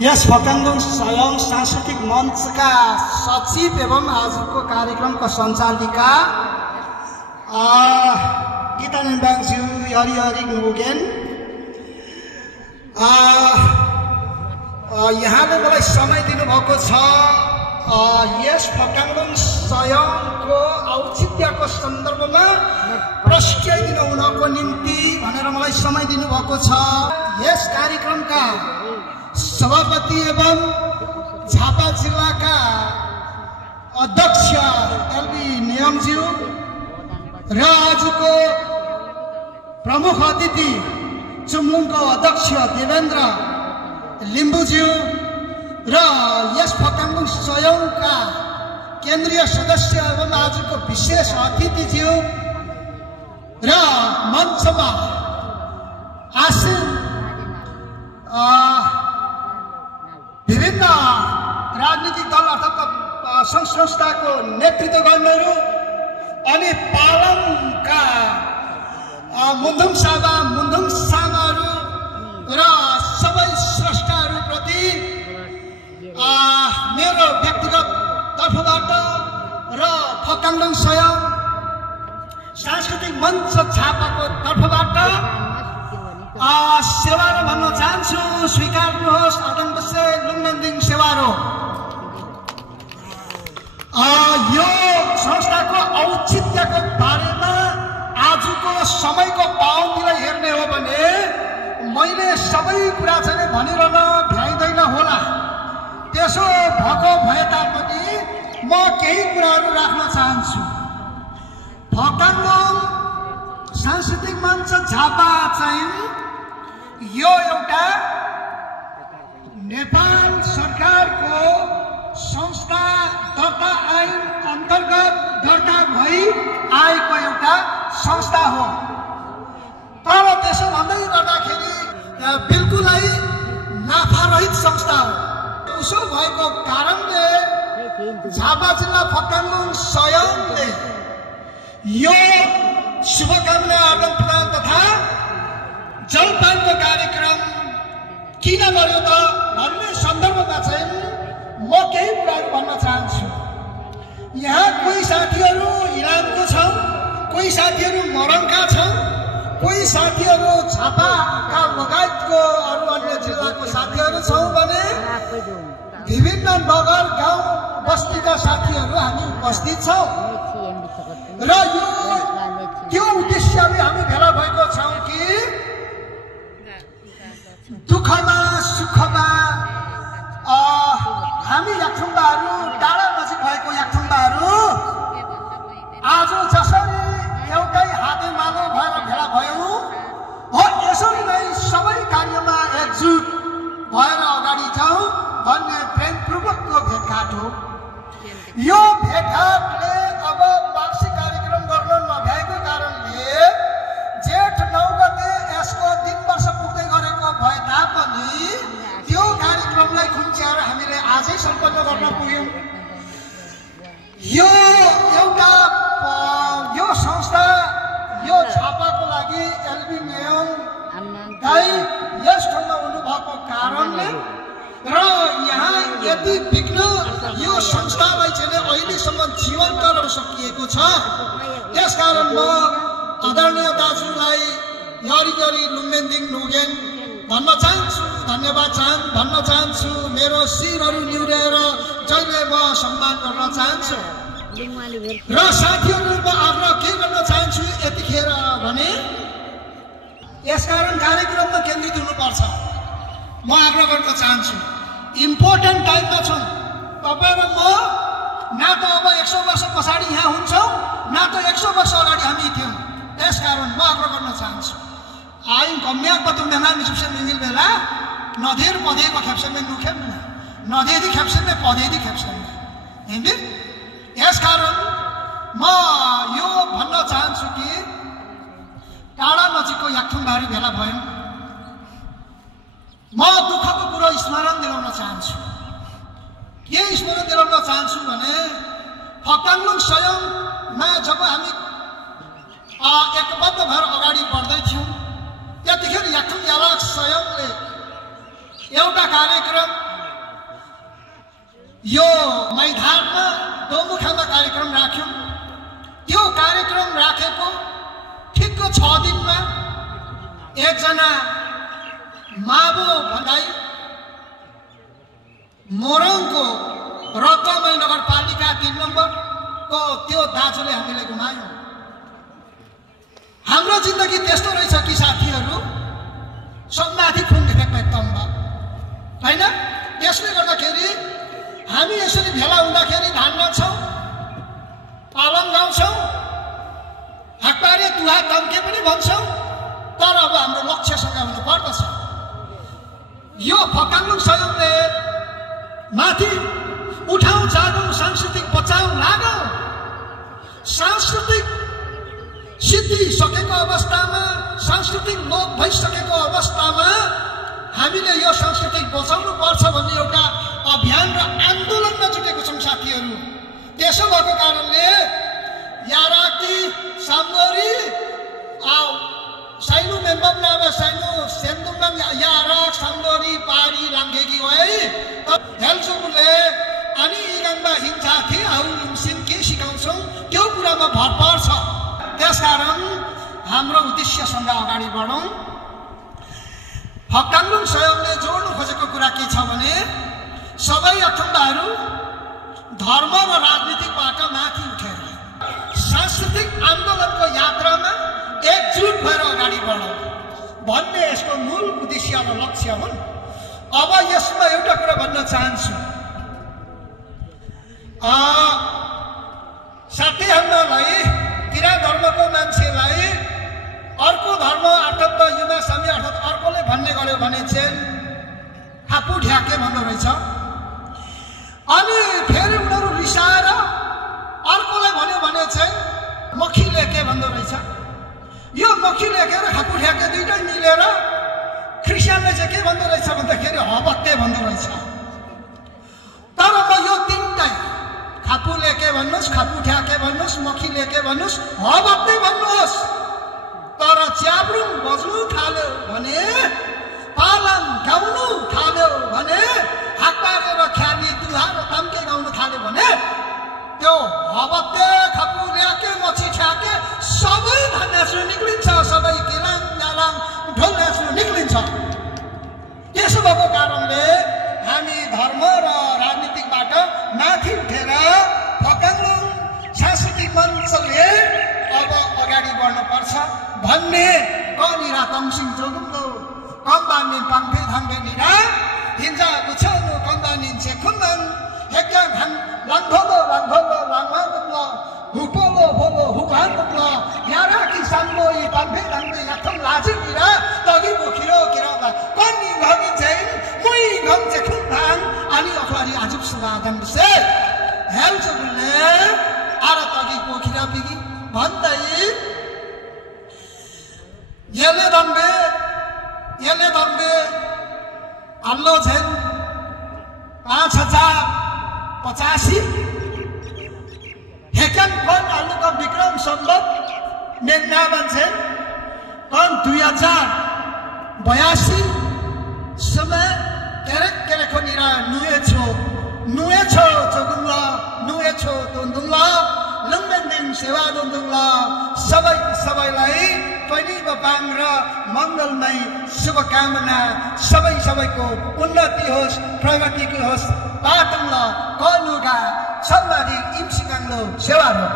यस फकाङलुङ स्वयं सांस्कृतिक मञ्चका सचिव एवं आजको कार्यक्रमका सञ्चालिका गीता लिम्बाङज्यू हरिहरि नोगेन यहाँले मलाई समय दिनुभएको छ यस फकाङलुङ स्वयंको औचित्यको सन्दर्भमा प्रस्तुति दिनुहुनको निम्ति भनेर मलाई समय दिनुभएको छ। यस कार्यक्रमका सभापति एवं झापा जिल्लाका अध्यक्ष एलबी नेयमज्यू र आजको प्रमुख अतिथि चुम्लुङको अध्यक्ष देवेन्द्र लिम्बुज्यू र यस फकाङलुङ स्वयंका केन्द्रीय सदस्य एवं आजको विशेष अतिथिज्यू र मञ्चमा आसीन विभिन्न राजनीतिक दल अर्थात् सङ्घ संस्थाको नेतृत्व गर्नेहरू अनि पालमका मुन्धुम सामाहरू र सबै स्रष्टाहरूप्रति मेरो व्यक्तिगत तर्फबाट र फकाङलुङ स्वयं सांस्कृतिक मञ्च झापाको तर्फबाट सेवारो भन्न चाहन्छु। स्वीकार्नुहोस् आदरणीय लुङमेन्दिङ सेवारो। यो संस्थाको औचित्यको बारेमा आजको समयको पाउन्डीलाई हेर्ने हो भने मैले सबै कुरा चाहिँ भनिरहन भ्याइँदैन होला। त्यसो भएको भए तापनि म केही कुराहरू राख्न चाहन्छु। फकाङलुङ सांस्कृतिक मञ्च झापा चाहिँ यो एउटा नेपाल सरकारको संस्था दर्ता ऐन अन्तर्गत दर्ता भई आएको एउटा संस्था हो। तर त्यसो भन्दै गर्दाखेरि बिल्कुलै नाफारहित संस्था हो। उसो भएको कारणले झापा जिल्ला फकाङलुङ स्वयंले यो शुभकामना आदान प्रदान तथा जलपानको कार्यक्रम किन गर्यो त भन्ने सन्दर्भमा चाहिँ म केही कुराहरू भन्न चाहन्छु। यहाँ कोही साथीहरू इलामको छौँ, कोही साथीहरू मोरङका छौँ, कोही साथीहरू झापाका लगायतको अरू अन्य जिल्लाको साथीहरू छौँ भने विभिन्न नगर गाउँ बस्तीका साथीहरू हामी उपस्थित छौँ र यो त्यो उद्देश्यले हामी भेला भएको छौँ कि दुःखमा सुखमा हामी याक्थुङबाहरू टाढा नजिक भएको याक्थुङबाहरू आज जसरी एउटै हातेमालो भएर भेला भयौँ हो यसरी नै सबै कार्यमा एकजुट भएर अगाडि जाउँ भन्ने प्रेमपूर्वकको भेटघाट हो। यो भेटघाटले अब वार्षिक कार्यक्रम गर्न नभ्याएको कारणले जेठ 9 गते यसको 3 वर्ष पुग्दै गरेको भए तापनि त्यो कार्यक्रमलाई खुम्च्याएर हामीले आजै सम्पन्न गर्न पुग्यौँ। यो एउटा यो संस्था यो झापाको लागि एलबी नेयम दाइ यस ठाउँमा हुनुभएको कारणले र यहाँ यति विघ्न यो संस्थालाई चाहिँ अहिलेसम्म जीवन्त रहन सकिएको छ। त्यसकारण म आदरणीय दाजुलाई हरिहरि लुङमेन्दिङ नोगेन भन्न चाहन्छु, धन्यवाद भन्न चाहन्छु। मेरो शिरहरू निहुरेर जहिले म सम्मान गर्न चाहन्छु र साथीहरूमा आग्रह के गर्न चाहन्छु यतिखेर भने यसकारण कार्यक्रममा केन्द्रित हुनुपर्छ। म आग्रह गर्न चाहन्छु। इम्पोर्टेन्ट टाइममा छौँ। तपाईँ र म न त अब 100 वर्ष पछाडि यहाँ हुन्छौँ न त 100 वर्ष अगाडि हामी थियौँ। त्यसकारण म आग्रह गर्न चाहन्छु आइ गम्या पतुम्यामा मिसुसे मिल बेला नदेर पदेको खेप्सेमे नुखेम नदेदी खेप्सेमे पदेदी खेप्सेमे हिन्दी। यसकारण म यो भन्न चाहन्छु कि टाढा नजिकको याक्थुङबाहरू भेला भयौँ। म दुःखको कुरो स्मरण दिलाउन चाहन्छु। के स्मरण दिलाउन चाहन्छु भने फकाङलुङ स्वयंमा जब हामी एकबद्ध भएर अगाडि बढ्दै थियौँ त्यतिखेर याक्थुङ यालाक स्वयंले एउटा कार्यक्रम यो मैदानमा दोमुखामा कार्यक्रम राख्यौं। त्यो कार्यक्रम राखेको ठिक्क 6 दिनमा एकजना माबो भन्दै मोरङको रत्नमय नगरपालिका 3 नम्बरको त्यो दाजुले हामीलाई गुमायो। हाम्रो जिन्दगी त्यस्तो रहेछ कि साथीहरू, सम्माथि खुन देखेको एकदम हैन। त्यसले गर्दाखेरि हामी यसरी भेला हुँदाखेरि धान नाच्छौं, पालन गाउँछौं, हाकबारे दुहा तम्के पनि भन्छौं, तर अब हाम्रो लक्ष्यसँग हुनु पर्दछ। यो फकाङ्लुङ सहयोगले माथि उठाउँ जागौँ, सांस्कृतिक बचाउँ लागौँ। सांस्कृतिक सिद्धिसकेको अवस्थामा, सांस्कृतिक लोप भइसकेको अवस्थामा हामीले यो संस्कृति बचाउनु पर्छ भन्ने एउटा अभियान र आन्दोलनमा जुटेको छौं साथीहरू। त्यसो भएको कारणले याराकी सामदोरी साइनु मेम्बर नाम साइनु सेन्दुङम याराक सामदोरी पारी लाङ्गेगी ओइ हेल्सुले अनि इगाङमा हिंसाथि आउ सिन के सिकाउँछौं त्यो कुरामा भर पर्छ। त्यसकारण हाम्रो उद्देश्यसँग अगाडि बढौं। फकाङ्लुङ सहयोगले जोड्नु खोजेको कुरा के छ भने सबै अखण्डहरू धर्म र राजनीतिबाट माथि उठेर सांस्कृतिक आन्दोलनको यात्रामा एकजुट भएर अगाडि बढौँ भन्ने यसको मूल उद्देश्य र लक्ष्य हुन्। अब यसमा एउटा कुरा भन्न चाहन्छु। साथीहरूलाई किरा धर्मको मान्छेलाई अर्को धर्म अर्थात् युवा स्वामी अर्थात् अर्कोले भन्ने गर्यो भने चाहिँ खापु ढ्याके भन्नु रहेछ। अनि फेरि उनीहरू रिसाएर अर्कोले भन्यो भने चाहिँ मखी लेके भन्दो रहेछ। यो मखी लेके र खापु ढ्याके दुईटै मिलेर क्रिस्चियनले चाहिँ के भन्दो रहेछ भन्दाखेरि हबत्ते भन्दो रहेछ। तर म यो तीनटै खापु लेके भन्नुहोस्, खापु ढ्याके भन्नुहोस्, मखी लेके भन्नुहोस्, हबत्ते भन्नुहोस्, तर च्याब्रुङ बज्नु थाल्यो भने, पालन गाउनु थाल्यो भने, हात पारेर ख्याली दुहा र तम्के गाउनु थाल्यो भने त्यो हबत्ते खापु ल्याके मछी ठ्याके सबै नाच्नु निक्लिन्छ, सबै किलाङ नालाङ ढोल नाच्नु निक्लिन्छ। त्यसो भएको कारणले हामी धर्म र राजनीतिकबाट माथि उठेर फकाङ्लुङ सांस्कृतिक मञ्चले अब अगाडि बढ्नुपर्छ भन्ने कनिरा तमसिङ जोगुङ्गो कम्बानिन पाङ्फे धाङ्गे निरा हिन्जा गुछाउनु कम्बानिन चेखुन्नन हेक्या घान लाङ्घोलो लाङ्घोलो लाङ्मा दुप्लो हुपोलो भोलो हुभान दुप्लो याराकी साम्लोई पाङ्फे धाङ्गे याथम लाजी निरा तगी बोखिरो किराबा कनि घगि चाहिँ मुई घम चेखुन भाङ अनि अखलारी आजुब सुगा दम्से हेल जोगुले आरा तगी बोखिरा बिगी भन्दै येले दम्बे अल्लो झेल 5085 हेकन कौन आलू का विक्रम संबत मेघना बंसे कौन 2082 समय केरे को निरा नुए छो जोगुंगला नुए छो तोंदुंगला लंगमेंदिंग सेवा दोंदुंगला सबैलाई पनि बबाङ र मङ्गलमय शुभकामना सबैको उन्नति होस्, प्रगतिको होस्। पाटुङ ल कनुगा सम्मादी इम्सिकाङ लो सेवा हो।